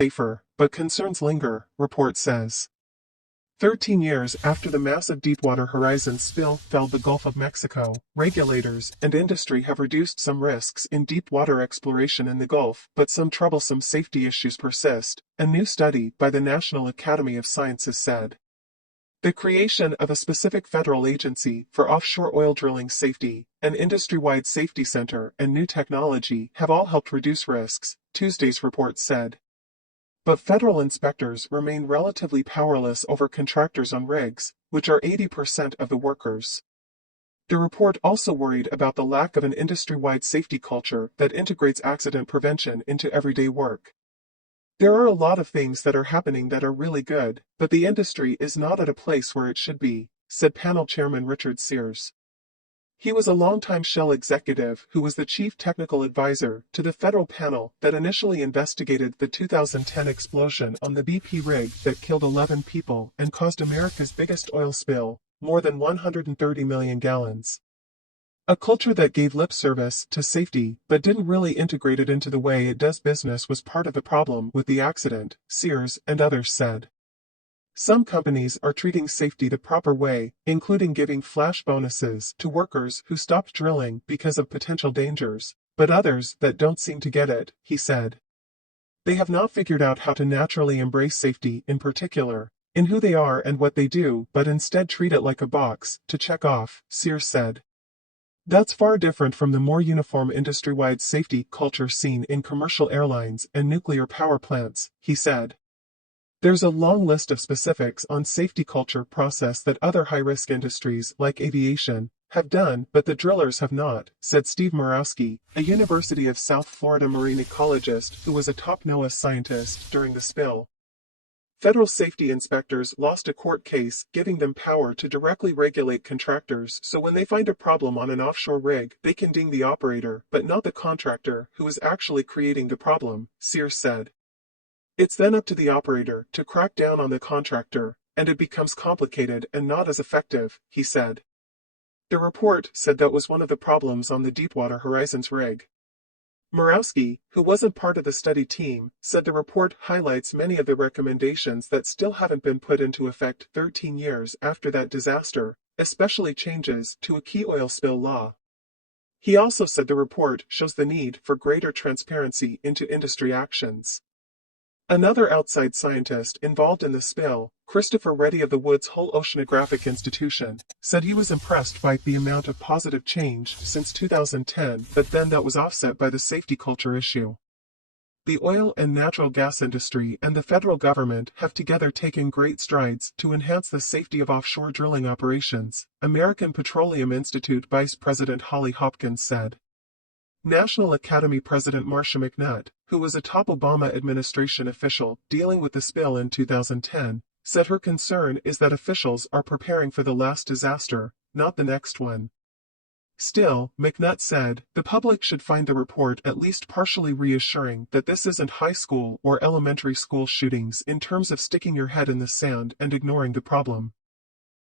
safer, but concerns linger, report says. 13 years after the massive Deepwater Horizon spill felled the Gulf of Mexico, regulators and industry have reduced some risks in deep water exploration in the Gulf, but some troublesome safety issues persist, a new study by the National Academy of Sciences said. The creation of a specific federal agency for offshore oil drilling safety, an industry-wide safety center, and new technology have all helped reduce risks, Tuesday's report said. But federal inspectors remain relatively powerless over contractors on rigs, which are 80% of the workers. The report also worried about the lack of an industry-wide safety culture that integrates accident prevention into everyday work. There are a lot of things that are happening that are really good, but the industry is not at a place where it should be, said panel chairman Richard Sears. He was a longtime Shell executive who was the chief technical advisor to the federal panel that initially investigated the 2010 explosion on the BP rig that killed 11 people and caused America's biggest oil spill, more than 130 million gallons. A culture that gave lip service to safety but didn't really integrate it into the way it does business was part of the problem with the accident, Sears and others said. Some companies are treating safety the proper way, including giving flash bonuses to workers who stopped drilling because of potential dangers, but others that don't seem to get it, he said. They have not figured out how to naturally embrace safety in particular, in who they are and what they do, but instead treat it like a box to check off, Sears said. That's far different from the more uniform industry-wide safety culture seen in commercial airlines and nuclear power plants, he said. There's a long list of specifics on safety culture process that other high-risk industries, like aviation, have done, but the drillers have not, said Steve Murawski, a University of South Florida marine ecologist who was a top NOAA scientist during the spill. Federal safety inspectors lost a court case giving them power to directly regulate contractors, so when they find a problem on an offshore rig, they can ding the operator, but not the contractor who is actually creating the problem, Sears said. It's then up to the operator to crack down on the contractor, and it becomes complicated and not as effective, he said. The report said that was one of the problems on the Deepwater Horizon's rig. Murawski, who wasn't part of the study team, said the report highlights many of the recommendations that still haven't been put into effect 13 years after that disaster, especially changes to a key oil spill law. He also said the report shows the need for greater transparency into industry actions. Another outside scientist involved in the spill, Christopher Reddy of the Woods Hole Oceanographic Institution, said he was impressed by the amount of positive change since 2010, but then that was offset by the safety culture issue. The oil and natural gas industry and the federal government have together taken great strides to enhance the safety of offshore drilling operations, American Petroleum Institute Vice President Holly Hopkins said. National Academy President Marcia McNutt, who was a top Obama administration official dealing with the spill in 2010, said her concern is that officials are preparing for the last disaster, not the next one. Still, McNutt said, the public should find the report at least partially reassuring that this isn't high school or elementary school shootings in terms of sticking your head in the sand and ignoring the problem.